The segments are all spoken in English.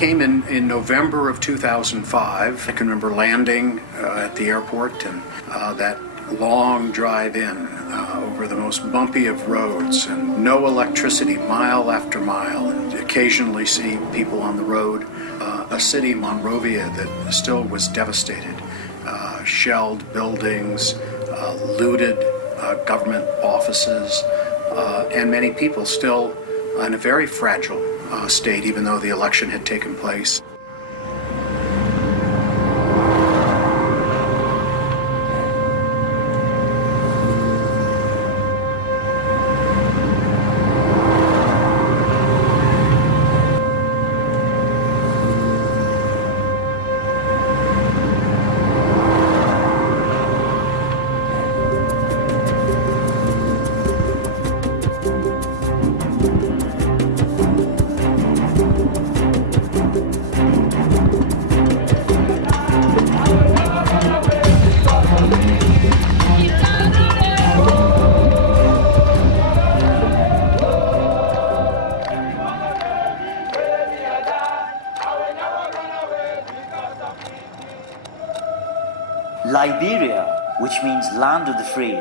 came in November of 2005. I can remember landing at the airport and that long drive in over the most bumpy of roads and no electricity mile after mile, and occasionally see people on the road. A city, Monrovia, that still was devastated. Shelled buildings, looted government offices, and many people still in a very fragile state, even though the election had taken place. Liberia, which means land of the free,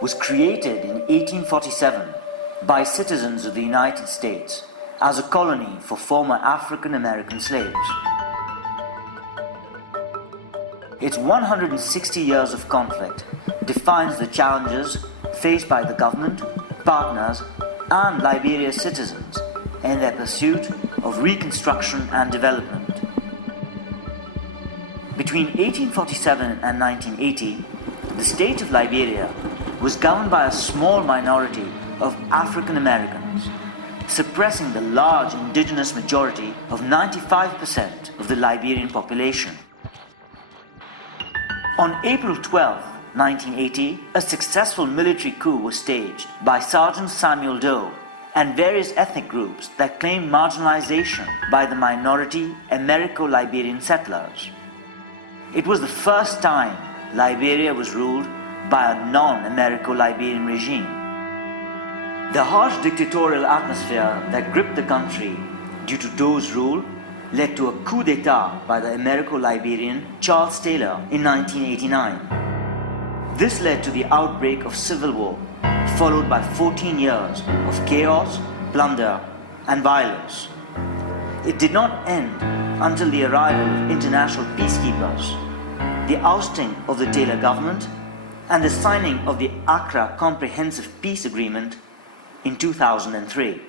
was created in 1847 by citizens of the United States as a colony for former African American slaves. Its 160 years of conflict defines the challenges faced by the government, partners, and Liberia's citizens in their pursuit of reconstruction and development. Between 1847 and 1980, the state of Liberia was governed by a small minority of African Americans, suppressing the large indigenous majority of 95% of the Liberian population. On April 12, 1980, a successful military coup was staged by Sergeant Samuel Doe and various ethnic groups that claimed marginalization by the minority Americo-Liberian settlers. It was the first time Liberia was ruled by a non-Americo-Liberian regime. The harsh dictatorial atmosphere that gripped the country due to Doe's rule led to a coup d'etat by the Americo-Liberian Charles Taylor in 1989. This led to the outbreak of civil war, followed by 14 years of chaos, plunder, and violence. It did not end until the arrival of international peacekeepers, the ousting of the Taylor government, and the signing of the Accra Comprehensive Peace Agreement in 2003.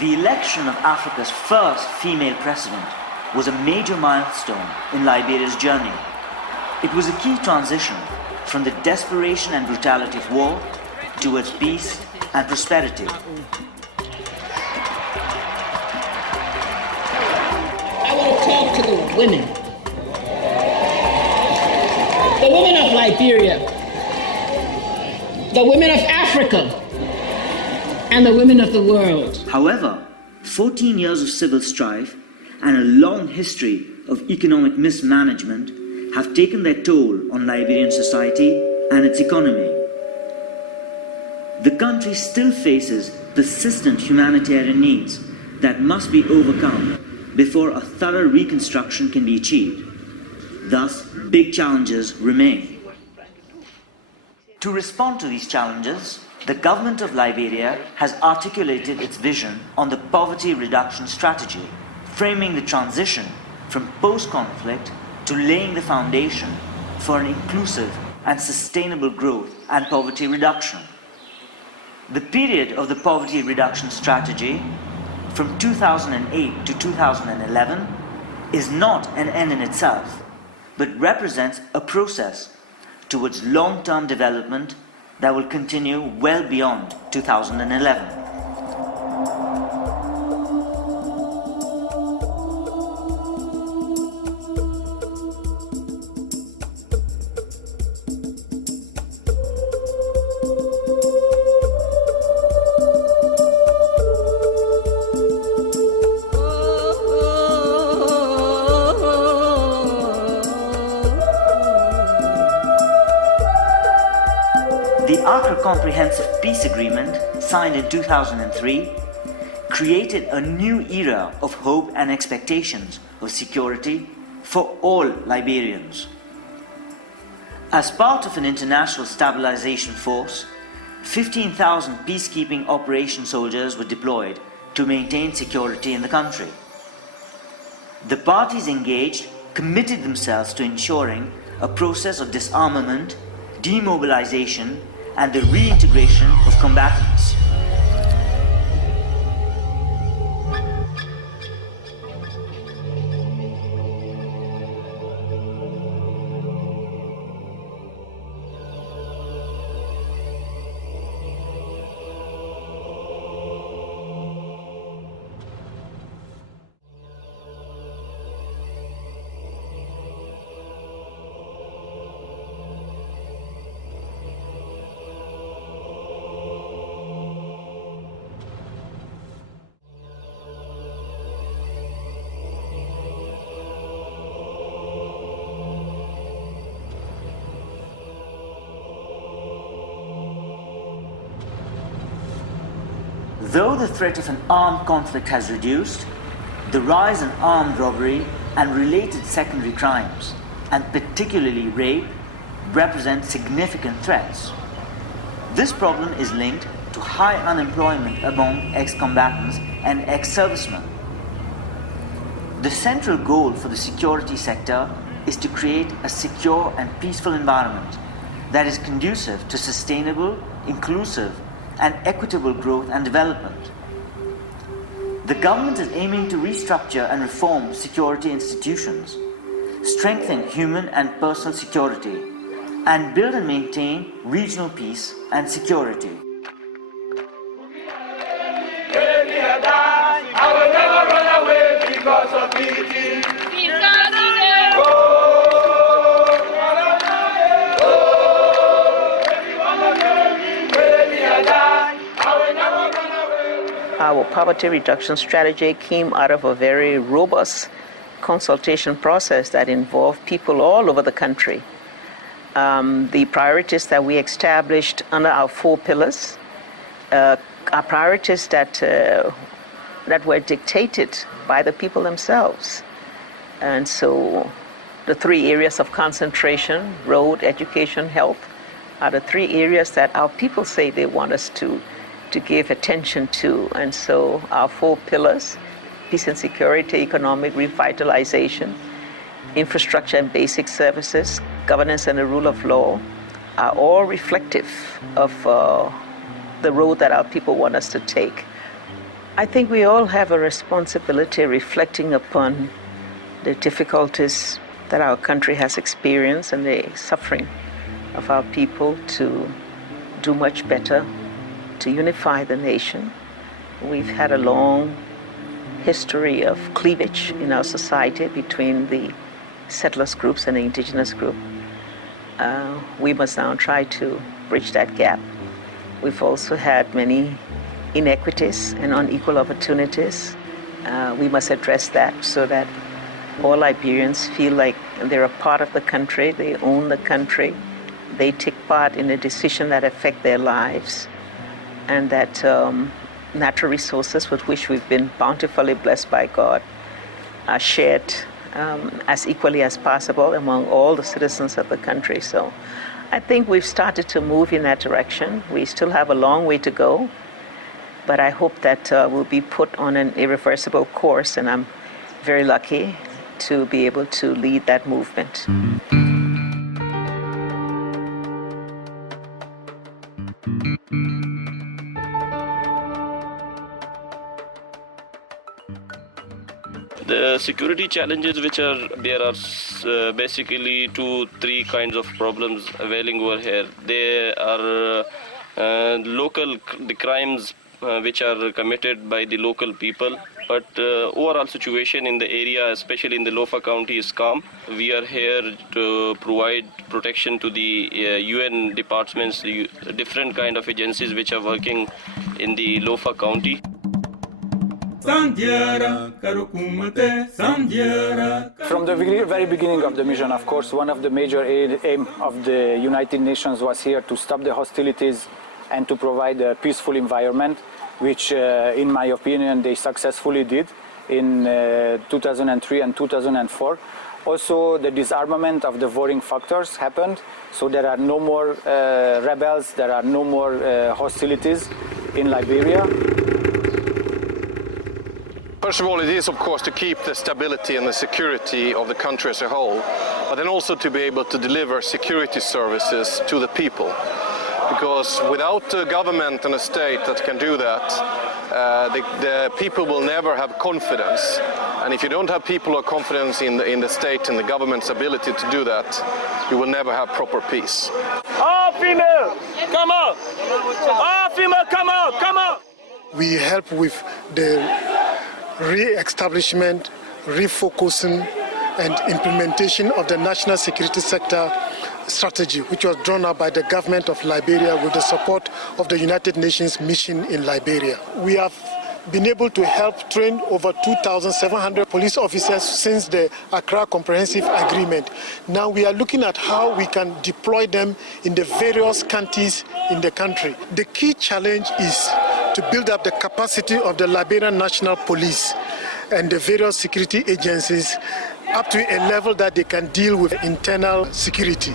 The election of Africa's first female president was a major milestone in Liberia's journey. It was a key transition from the desperation and brutality of war towards peace and prosperity. I want to talk to the women. The women of Liberia, the women of Africa, and the women of the world. However, 14 years of civil strife and a long history of economic mismanagement have taken their toll on Liberian society and its economy. The country still faces persistent humanitarian needs that must be overcome before a thorough reconstruction can be achieved. Thus, big challenges remain. To respond to these challenges, the government of Liberia has articulated its vision on the poverty reduction strategy, framing the transition from post-conflict to laying the foundation for an inclusive and sustainable growth and poverty reduction. The period of the poverty reduction strategy from 2008 to 2011 is not an end in itself, but represents a process towards long-term development that will continue well beyond 2011. The Accra Comprehensive Peace Agreement, signed in 2003, created a new era of hope and expectations of security for all Liberians. As part of an international stabilization force, 15,000 peacekeeping operation soldiers were deployed to maintain security in the country. The parties engaged committed themselves to ensuring a process of disarmament, demobilization, and the reintegration of combatants. Though the threat of an armed conflict has reduced, the rise in armed robbery and related secondary crimes, and particularly rape, represent significant threats. This problem is linked to high unemployment among ex-combatants and ex-servicemen. The central goal for the security sector is to create a secure and peaceful environment that is conducive to sustainable, inclusive, and equitable growth and development. The government is aiming to restructure and reform security institutions, strengthen human and personal security, and build and maintain regional peace and security. I will never run away because of meeting. Our poverty reduction strategy came out of a very robust consultation process that involved people all over the country. The priorities that we established under our 4 pillars are priorities that were dictated by the people themselves. And so the 3 areas of concentration, road, education, health, are the 3 areas that our people say they want us to give attention to. And so our 4 pillars, peace and security, economic revitalization, infrastructure and basic services, governance and the rule of law, are all reflective of the road that our people want us to take. I think we all have a responsibility reflecting upon the difficulties that our country has experienced and the suffering of our people to do much better to unify the nation. We've had a long history of cleavage in our society between the settlers groups and the indigenous group. We must now try to bridge that gap. We've also had many inequities and unequal opportunities. We must address that so that all Liberians feel like they're a part of the country, they own the country, they take part in the decisions that affect their lives, and that natural resources with which we've been bountifully blessed by God are shared as equally as possible among all the citizens of the country. So I think we've started to move in that direction. We still have a long way to go, but I hope that we'll be put on an irreversible course, and I'm very lucky to be able to lead that movement. The security challenges which are there are basically 2-3 kinds of problems availing over here. There are the crimes which are committed by the local people, but overall situation in the area, especially in the Lofa County, is calm. We are here to provide protection to the UN departments, the different kind of agencies which are working in the Lofa County. From the very beginning of the mission, of course, one of the major aim of the United Nations was here to stop the hostilities and to provide a peaceful environment, which, in my opinion, they successfully did in 2003 and 2004. Also, the disarmament of the warring factors happened, so there are no more rebels, there are no more hostilities in Liberia. First of all, it is, of course, to keep the stability and the security of the country as a whole, but then also to be able to deliver security services to the people. Because without a government and a state that can do that, the people will never have confidence. And if you don't have people or confidence in the state and the government's ability to do that, you will never have proper peace. All female, come out! All female, come out! Come out! We help with the re-establishment, refocusing, and implementation of the national security sector strategy, which was drawn up by the government of Liberia with the support of the United Nations mission in Liberia. We have been able to help train over 2,700 police officers since the Accra Comprehensive Agreement. Now we are looking at how we can deploy them in the various counties in the country. The key challenge is to build up the capacity of the Liberian National Police and the various security agencies up to a level that they can deal with internal security.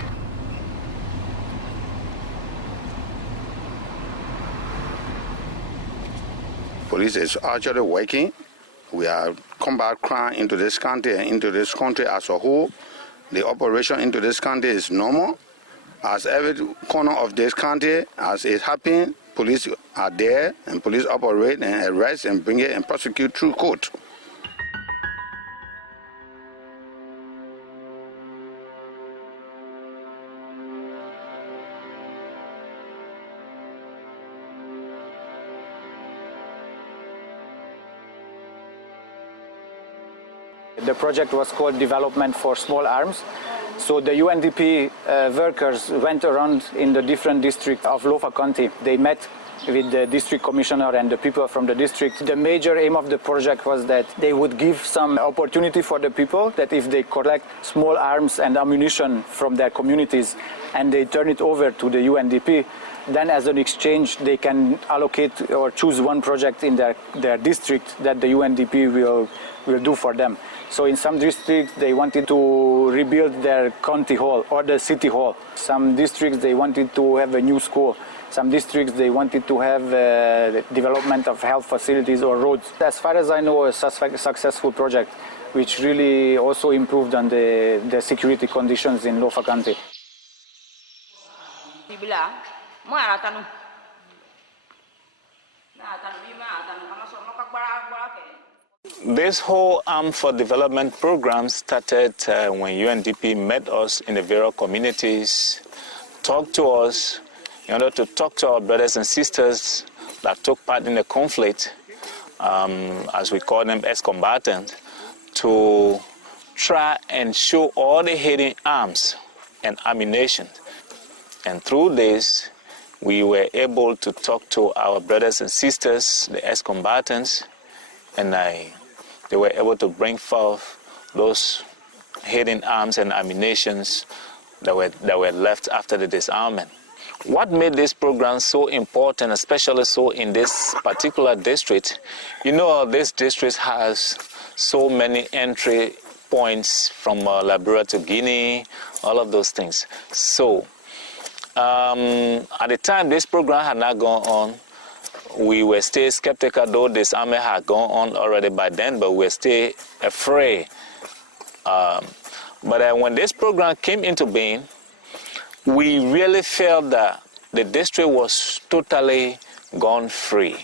Police is actually working. We are combat crime into this country and into this country as a whole. The operation into this country is normal. As every corner of this country, as it happens, police are there and police operate and arrest and bring it and prosecute through court. The project was called Development for Small Arms. So the UNDP workers went around in the different districts of Lofa County. They met with the district commissioner and the people from the district. The major aim of the project was that they would give some opportunity for the people that if they collect small arms and ammunition from their communities and they turn it over to the UNDP, then as an exchange they can allocate or choose one project in their district that the UNDP will do for them. So in some districts they wanted to rebuild their county hall or the city hall. Some districts they wanted to have a new school. Some districts they wanted to have development of health facilities or roads. As far as I know, a successful project which really also improved on the security conditions in Lofa County. This whole Arm for Development program started when UNDP met us in the various communities, talked to us in order to talk to our brothers and sisters that took part in the conflict, as we call them, ex-combatants, to try and show all the hidden arms and ammunition. And through this, we were able to talk to our brothers and sisters, the ex-combatants, and they were able to bring forth those hidden arms and ammunitions that were left after the disarmament. What made this program so important, especially so in this particular district, you know, this district has so many entry points from Liberia to Guinea, all of those things. So at the time this program had not gone on, we were still skeptical, though this army had gone on already by then, but we were still afraid. But when this program came into being, we really felt that the district was totally gone free.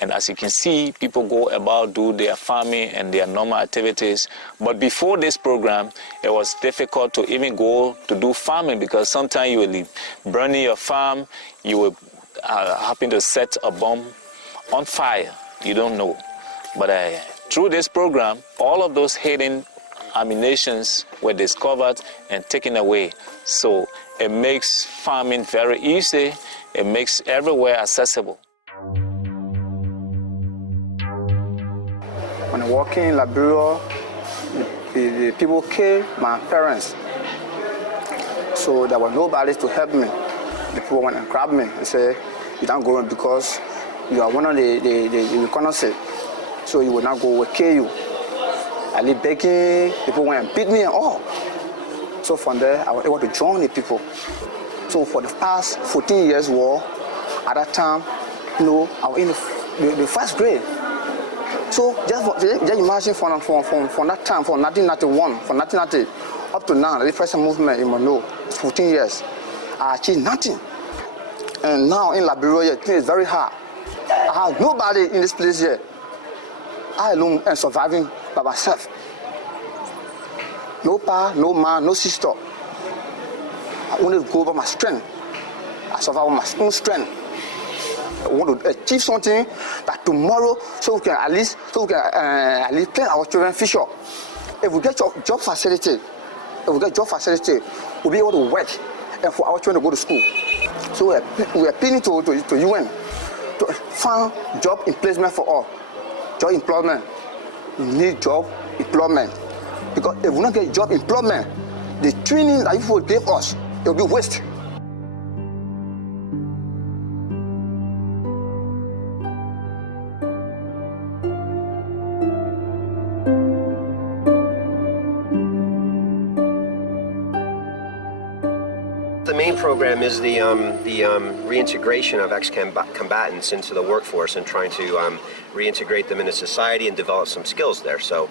And as you can see, people go about, do their farming and their normal activities. But before this program, it was difficult to even go to do farming because sometimes you will be burning your farm, you will happen to set a bomb on fire. You don't know. But through this program, all of those hidden ammunitions were discovered and taken away. So it makes farming very easy. It makes everywhere accessible. I'm working in Liberia, the people killed my parents. So there was nobody to help me. The people went and grabbed me and said, you don't go because you are one of the reconnaissance. So you will not go, we'll kill you. I live begging, people went and beat me and all. So from there, I was able to join the people. So for the past 14 years war, at that time, I was in the first grade. So just imagine from that time, from 1991, from 1990 up to now, the present movement in Mano, it's 14 years. I achieved nothing. And now in Liberia, it is very hard. I have nobody in this place here. I alone am surviving by myself. No pa, no man, no sister. I only go by my strength. I survive with my own strength. I want to achieve something that tomorrow, so we can at least plan our children's future. If we get job facility, we'll be able to work and for our children to go to school. So we are appealing to UN to find job emplacement for all. Job employment. We need job employment. Because if we don't get job employment, the training that you will give us, it will be waste. The main program is the reintegration of ex-combatants into the workforce and trying to reintegrate them into society and develop some skills there. So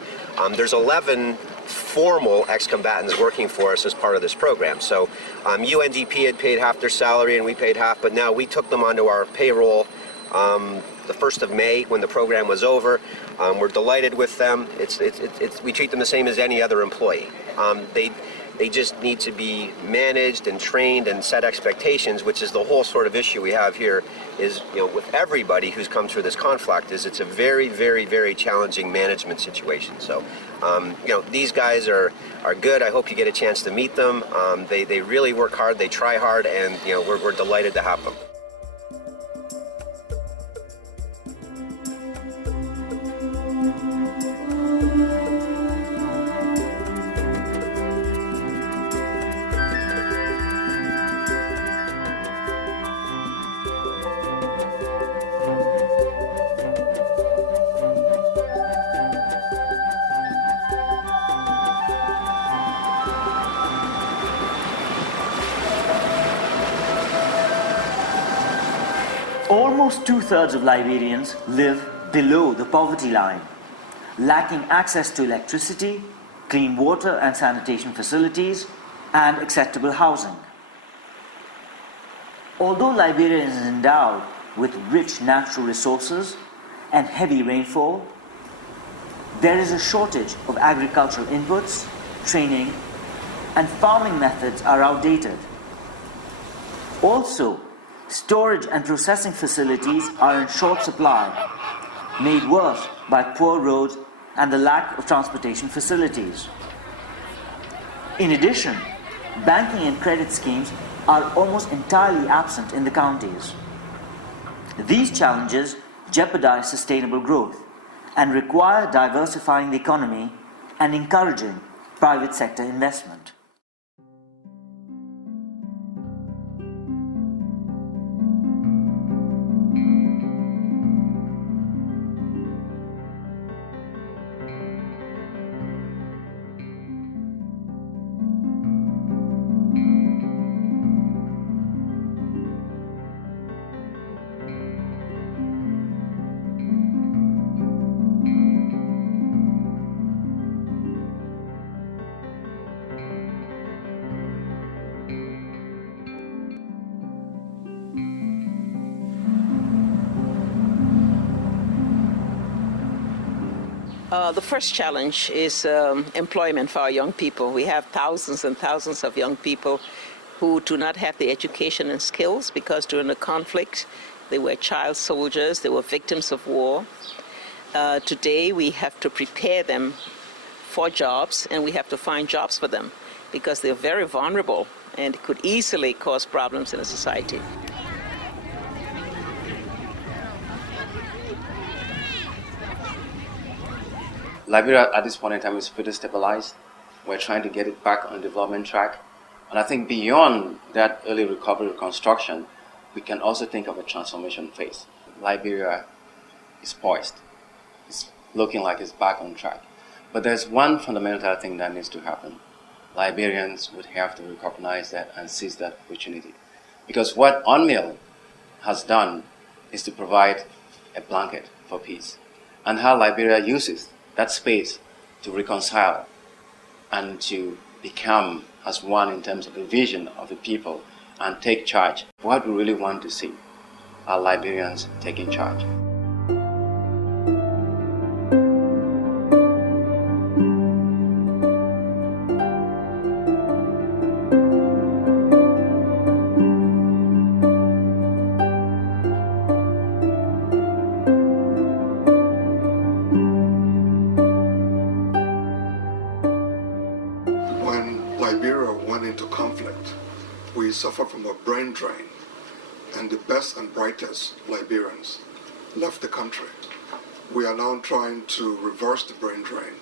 there's 11 formal ex-combatants working for us as part of this program. So UNDP had paid half their salary and we paid half, but now we took them onto our payroll the 1st of May when the program was over. We're delighted with them. We treat them the same as any other employee. They just need to be managed and trained and set expectations, which is the whole sort of issue we have here is, with everybody who's come through this conflict, is it's a very, very, very challenging management situation. So, these guys are good. I hope you get a chance to meet them. They really work hard, they try hard, and, we're delighted to have them. Almost 2/3 of Liberians live below the poverty line, lacking access to electricity, clean water and sanitation facilities, and acceptable housing. Although Liberia is endowed with rich natural resources and heavy rainfall, there is a shortage of agricultural inputs, training, and farming methods are outdated. Also, storage and processing facilities are in short supply, made worse by poor roads and the lack of transportation facilities. In addition, banking and credit schemes are almost entirely absent in the counties. These challenges jeopardize sustainable growth and require diversifying the economy and encouraging private sector investment. The first challenge is employment for our young people. We have thousands and thousands of young people who do not have the education and skills because during the conflict they were child soldiers, they were victims of war. Today we have to prepare them for jobs and we have to find jobs for them because they're very vulnerable and could easily cause problems in a society. Liberia at this point in time is pretty stabilized. We're trying to get it back on the development track. And I think beyond that early recovery reconstruction, we can also think of a transformation phase. Liberia is poised. It's looking like it's back on track. But there's one fundamental thing that needs to happen. Liberians would have to recognize that and seize that opportunity. Because what UNMIL has done is to provide a blanket for peace. And how Liberia uses that space to reconcile and to become as one in terms of the vision of the people and take charge. What we really want to see are Liberians taking charge. We suffered from a brain drain, and the best and brightest Liberians left the country. We are now trying to reverse the brain drain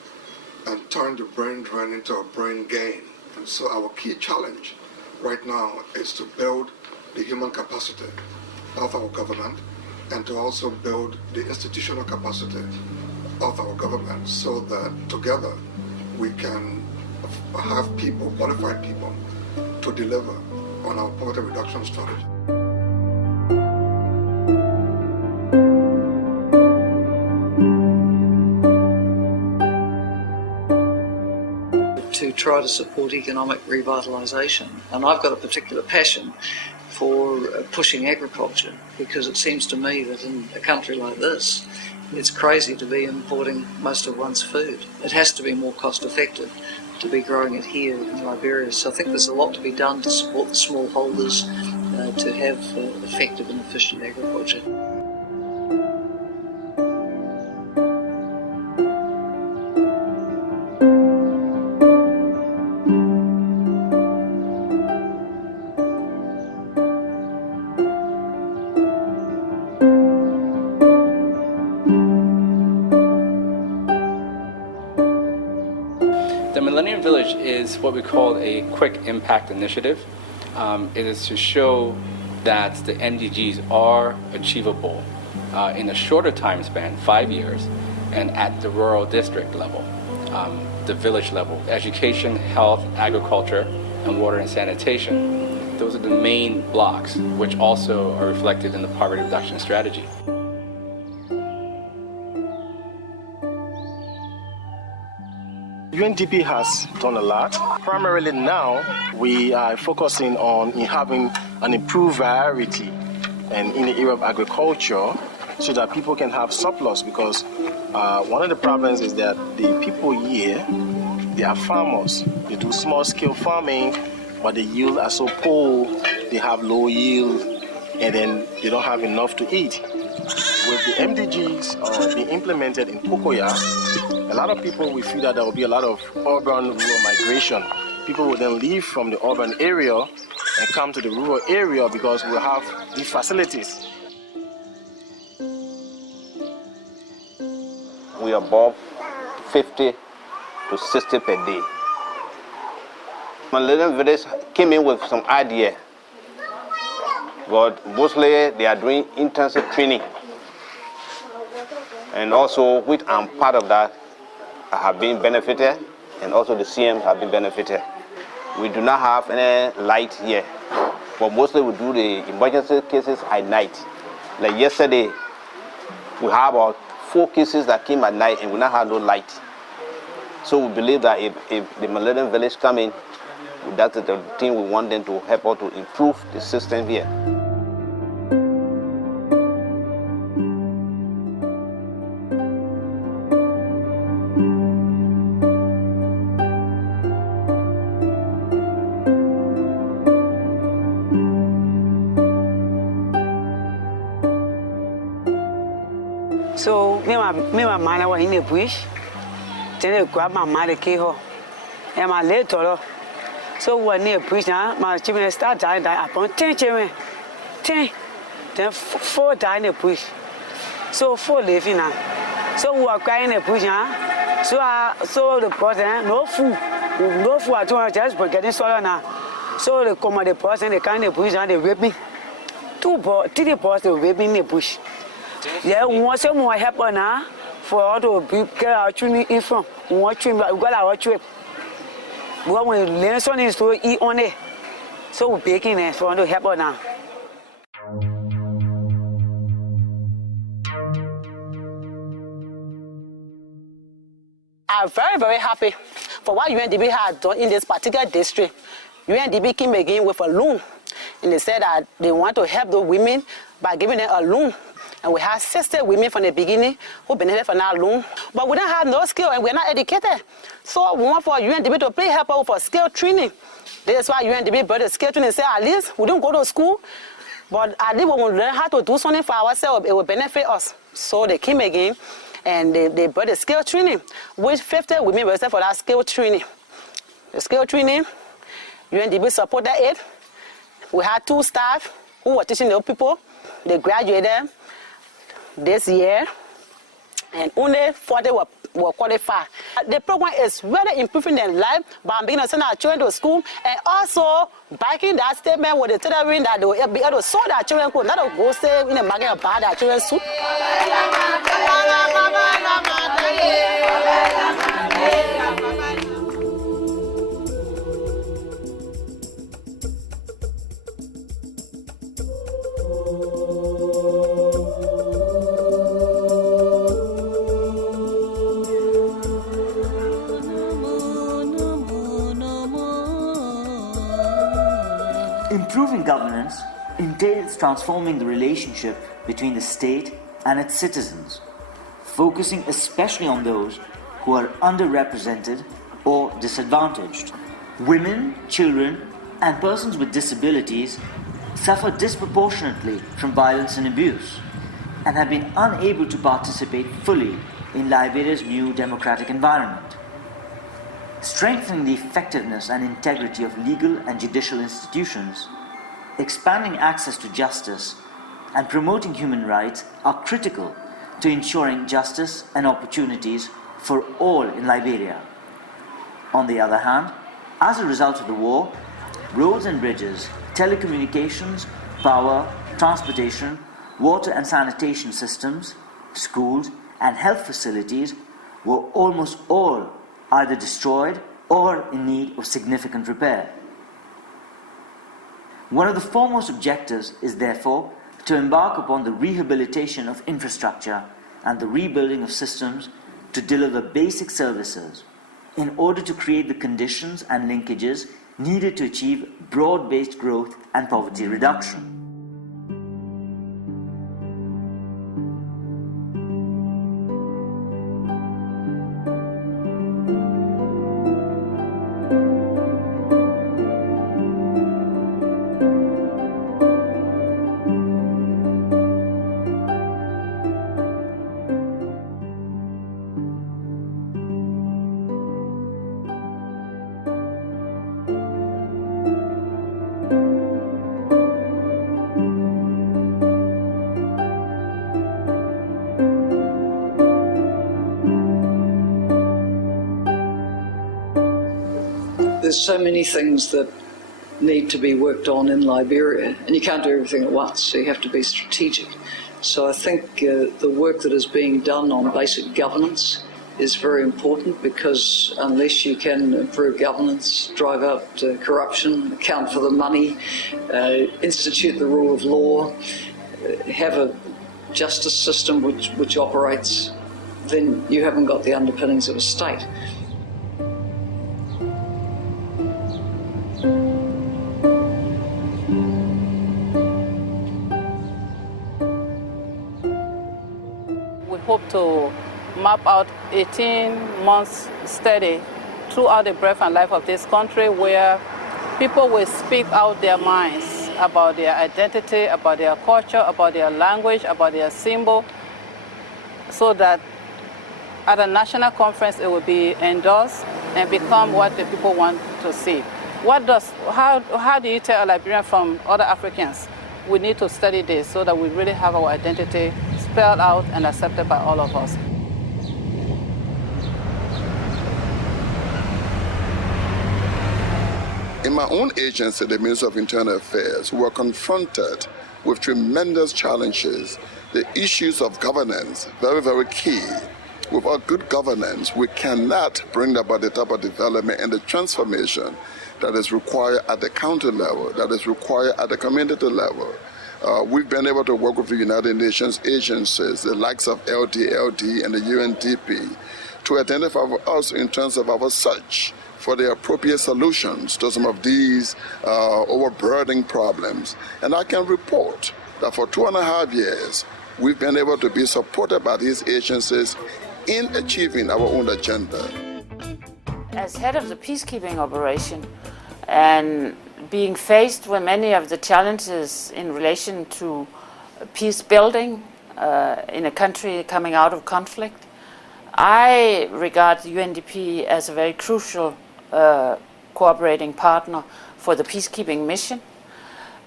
and turn the brain drain into a brain gain. And so our key challenge right now is to build the human capacity of our government and to also build the institutional capacity of our government so that together we can have people, qualified people, to deliver on our poverty reduction strategy. To try to support economic revitalisation. And I've got a particular passion for pushing agriculture because it seems to me that in a country like this, it's crazy to be importing most of one's food. It has to be more cost effective to be growing it here in Liberia. So I think there's a lot to be done to support the smallholders to have effective and efficient agriculture. The Millennium Village is what we call a quick impact initiative. It is to show that the MDGs are achievable in a shorter time span, 5 years, and at the rural district level, the village level. Education, health, agriculture, and water and sanitation. Those are the main blocks, which also are reflected in the poverty reduction strategy. UNDP has done a lot. Primarily now, we are focusing on having an improved variety and in the area of agriculture so that people can have surplus, because one of the problems is that the people here, they are farmers. They do small-scale farming, but the yields are so poor, they have low yield, and then they don't have enough to eat. With the MDGs being implemented in Kokoya, a lot of people will feel that there will be a lot of urban-rural migration. People will then leave from the urban area and come to the rural area because we'll have these facilities. We are above 50 to 60 per day. Millennium Village came in with some idea, but mostly they are doing intensive training. And also, which I'm part of that, I have been benefited, and also the CM have been benefited. We do not have any light here, but mostly we do the emergency cases at night. Like yesterday, we have about 4 cases that came at night and we not have no light. So we believe that if the Millennium Village come in, that's the thing we want them to help out to improve the system here. So me my man was in the bush. Then I grab my mother keyhole. And my little. So when near bush now, my children start dying upon 10 children. 10. Then 4 die in the bush. So 4 living now. So we are crying in the bush now. So the person, no food at all, just getting solar now. So they come at the person, they kind of bush and they rape me. 3 boys, they rape me in the bush. Yeah, we want some more help now for all to get our children in from. We got our children. But when learn something to eat on it, so we're baking it for all to help now. I'm very, very happy for what UNDP has done in this particular district. UNDP came again with a loan, and they said that they want to help the women by giving them a loan. And we have 60 women from the beginning who benefited from that loan. But we don't have no skill and we're not educated. So we want for UNDP to please help us for skill training. This is why UNDP brought the skill training and said at least we don't go to school, but at least when we learn how to do something for ourselves, it will benefit us. So they came again and they brought the skill training, which 50 women were sent for that skill training. The skill training, UNDP supported it. We had 2 staff who were teaching the people. They graduated this year, and only 40 were qualified. The program is really improving their life by beginning to send our children to school, and also backing that statement with the tailoring that they will be able to sew their children clothes, not to go stay in the market and buy their children's suit. Improving governance entails transforming the relationship between the state and its citizens, focusing especially on those who are underrepresented or disadvantaged. Women, children, and persons with disabilities suffer disproportionately from violence and abuse and have been unable to participate fully in Liberia's new democratic environment. Strengthening the effectiveness and integrity of legal and judicial institutions, expanding access to justice, and promoting human rights are critical to ensuring justice and opportunities for all in Liberia. On the other hand, as a result of the war, roads and bridges, telecommunications, power, transportation, water and sanitation systems, schools, and health facilities were almost all either destroyed or in need of significant repair. One of the foremost objectives is therefore to embark upon the rehabilitation of infrastructure and the rebuilding of systems to deliver basic services in order to create the conditions and linkages needed to achieve broad-based growth and poverty reduction. There's so many things that need to be worked on in Liberia, and you can't do everything at once, so you have to be strategic. So I think the work that is being done on basic governance is very important, because unless you can improve governance, drive out corruption, account for the money, institute the rule of law, have a justice system which operates, then you haven't got the underpinnings of a state. Hope to map out 18 months study throughout the breadth and life of this country, where people will speak out their minds about their identity, about their culture, about their language, about their symbol, so that at a national conference it will be endorsed and become what the people want to see. How do you tell a Liberian from other Africans? We need to study this so that we really have our identity spelled out and accepted by all of us. In my own agency, the Ministry of Internal Affairs, we were confronted with tremendous challenges. The issues of governance, very, very key. Without good governance, we cannot bring about the type of development and the transformation that is required at the county level, that is required at the community level. We've been able to work with the United Nations agencies, the likes of LD and the UNDP, to identify for us in terms of our search for the appropriate solutions to some of these overburdening problems. And I can report that for 2.5 years, we've been able to be supported by these agencies in achieving our own agenda. As head of the peacekeeping operation and being faced with many of the challenges in relation to peace building in a country coming out of conflict, I regard the UNDP as a very crucial cooperating partner for the peacekeeping mission.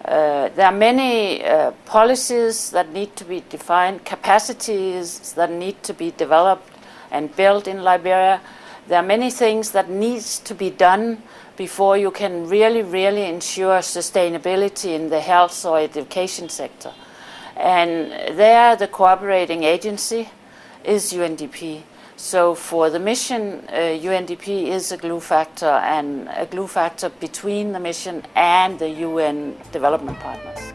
There are many policies that need to be defined, capacities that need to be developed and built in Liberia. There are many things that needs to be done before you can really ensure sustainability in the health or education sector. And there the cooperating agency is UNDP. So for the mission, UNDP is a glue factor, and a glue factor between the mission and the UN development partners.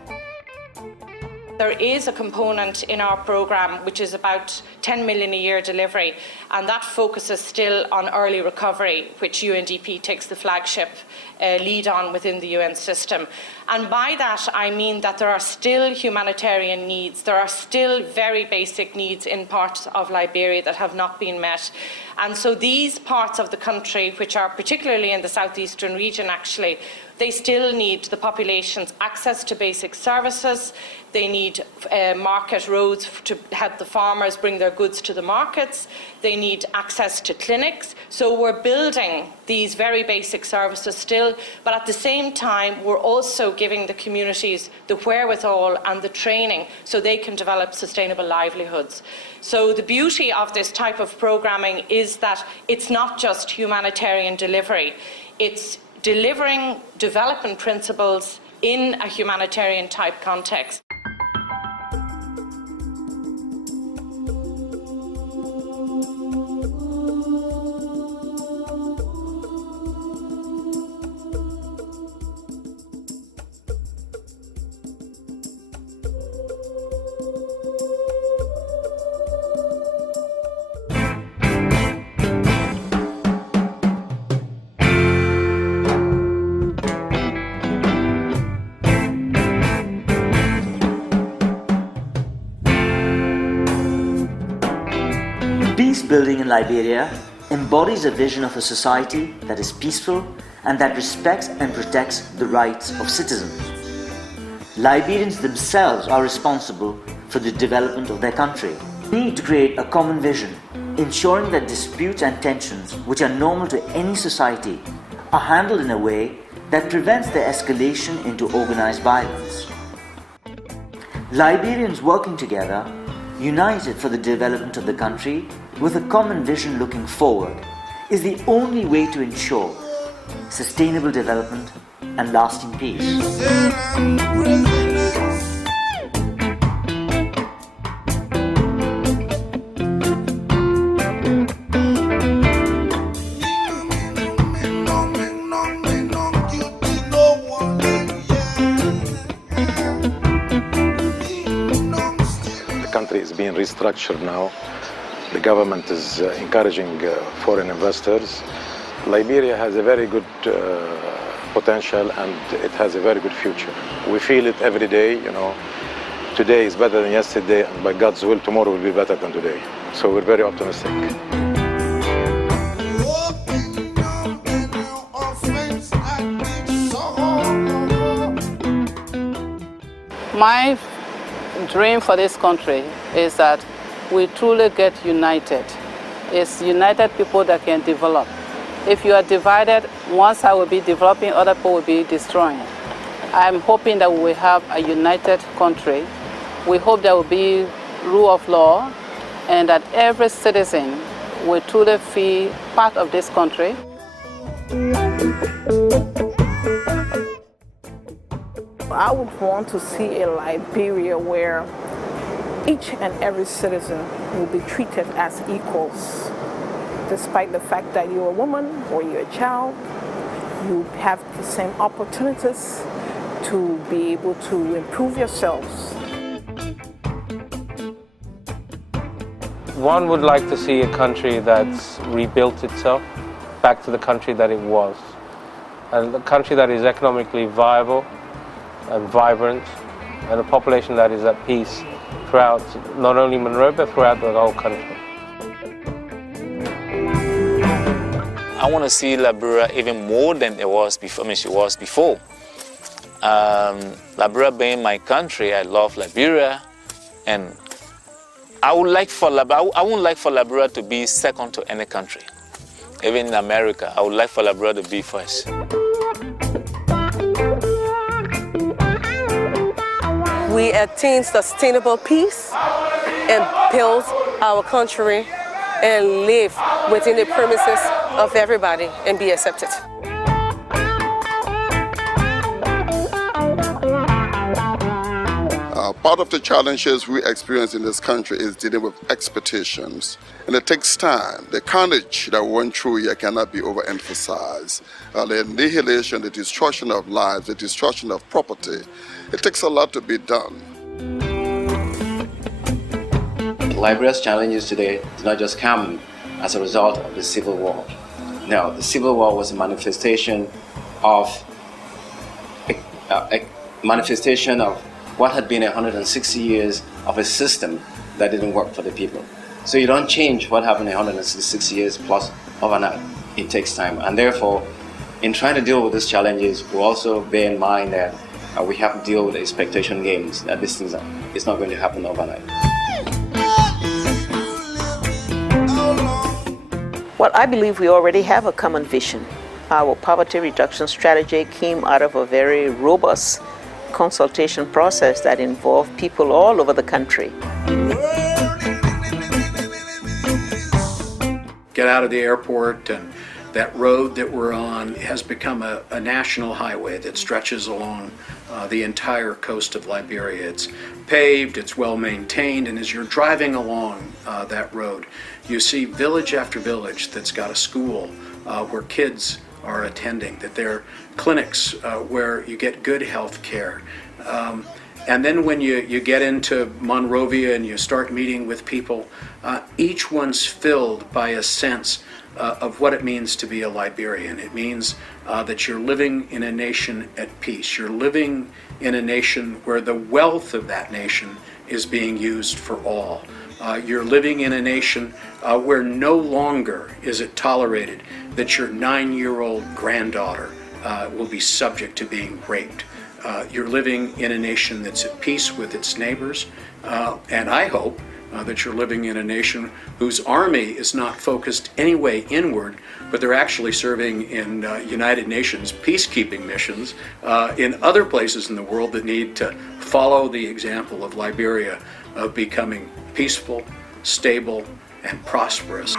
There is a component in our programme which is about 10 million a year delivery, and that focuses still on early recovery, which UNDP takes the flagship lead on within the UN system. And by that I mean that there are still humanitarian needs, there are still very basic needs in parts of Liberia that have not been met. And so these parts of the country, which are particularly in the southeastern region actually, they still need the population's access to basic services. They need market roads to help the farmers bring their goods to the markets. They need access to clinics. So we're building these very basic services still, but at the same time, we're also giving the communities the wherewithal and the training so they can develop sustainable livelihoods. So the beauty of this type of programming is that it's not just humanitarian delivery. It's delivering development principles in a humanitarian type context. Peace building in Liberia embodies a vision of a society that is peaceful and that respects and protects the rights of citizens. Liberians themselves are responsible for the development of their country. We need to create a common vision, ensuring that disputes and tensions, which are normal to any society, are handled in a way that prevents their escalation into organized violence. Liberians working together, united for the development of the country, with a common vision looking forward, is the only way to ensure sustainable development and lasting peace. The country is being restructured now. The government is encouraging foreign investors. Liberia has a very good potential and it has a very good future. We feel it every day, you know. Today is better than yesterday, and by God's will, tomorrow will be better than today. So we're very optimistic. My dream for this country is that we truly get united. It's united people that can develop. If you are divided, one side will be developing, other people will be destroying. I'm hoping that we will have a united country. We hope there will be rule of law and that every citizen will truly feel part of this country. I would want to see a Liberia where each and every citizen will be treated as equals. Despite the fact that you're a woman or you're a child, you have the same opportunities to be able to improve yourselves. One would like to see a country that's rebuilt itself back to the country that it was. And a country that is economically viable and vibrant, and a population that is at peace throughout not only Monroe, but throughout the whole country. I want to see Liberia even more than it was before. She was before. Liberia being my country, I love Liberia, and I wouldn't like for Liberia to be second to any country. Even in America, I would like for Liberia to be first. We attain sustainable peace and build our country and live within the premises of everybody and be accepted. Part of the challenges we experience in this country is dealing with expectations, and it takes time. The carnage that we went through here cannot be overemphasized. The annihilation, the destruction of lives, the destruction of property, it takes a lot to be done. Liberia's challenges today did not just come as a result of the Civil War. No, the Civil War was a manifestation of what had been 160 years of a system that didn't work for the people. So you don't change what happened 166 years plus overnight. It takes time. And therefore, in trying to deal with these challenges, we also bear in mind that we have to deal with the expectation games, that this thing is not going to happen overnight. Well, I believe we already have a common vision. Our poverty reduction strategy came out of a very robust consultation process that involved people all over the country. Get out of the airport, and that road that we're on has become a national highway that stretches along the entire coast of Liberia. It's paved, it's well maintained, and as you're driving along that road, you see village after village that's got a school where kids are attending, that there are clinics where you get good health care. And then when you get into Monrovia and you start meeting with people, each one's filled by a sense of what it means to be a Liberian. It means that you're living in a nation at peace. You're living in a nation where the wealth of that nation is being used for all. You're living in a nation where no longer is it tolerated that your 9-year-old granddaughter will be subject to being raped. You're living in a nation that's at peace with its neighbors, and I hope that you're living in a nation whose army is not focused any way inward, but they're actually serving in United Nations peacekeeping missions in other places in the world that need to follow the example of Liberia of becoming peaceful, stable, and prosperous.